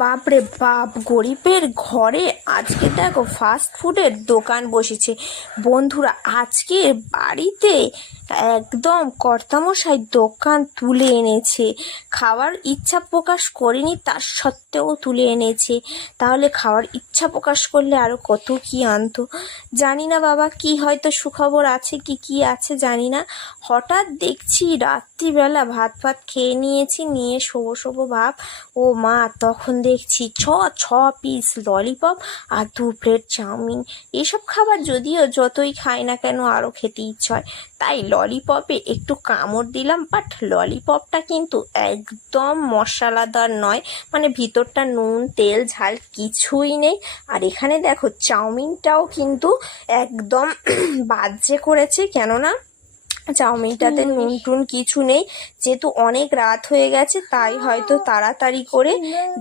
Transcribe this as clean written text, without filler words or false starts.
বাপরে বাপ, গরিবের ঘরে আজকে দেখো ফাস্ট ফুডের দোকান বসেছে। বন্ধুরা, আজকে বাড়িতে একদম কর্তামশাই দোকান তুলে এনেছে। খাওয়ার ইচ্ছা প্রকাশ করেনি, তার সত্ত্বেও তুলে এনেছে। তাহলে খাওয়ার ইচ্ছা প্রকাশ করলে আরও কত কি আনতো জানি না বাবা। কি হয়তো সুখবর আছে, কি আছে জানি না। হঠাৎ দেখছি রাত্রিবেলা ভাত খেয়ে নিয়েছি, নিয়ে শোবো ভাব, ও মা, তখন দেখছি ছ পিস ললিপপ আর 2 প্লেট চাউমিন। এসব খাবার যদিও যতই খাই না কেন আরও খেতে ইচ্ছে হয়, তাই ললিপপে একটু কামড় দিলাম। বাট ললিপপটা কিন্তু একদম মশলাদার নয়, মানে ভিতরটা নুন তেল ঝাল কিছুই নেই। আর এখানে দেখো চাউমিনটাও কিন্তু একদম বাজে করেছে, কেননা চাউমিনটাতে নুন টুন কিছু নেই। যেহেতু অনেক রাত হয়ে গেছে, তাই হয়তো তাড়াতাড়ি করে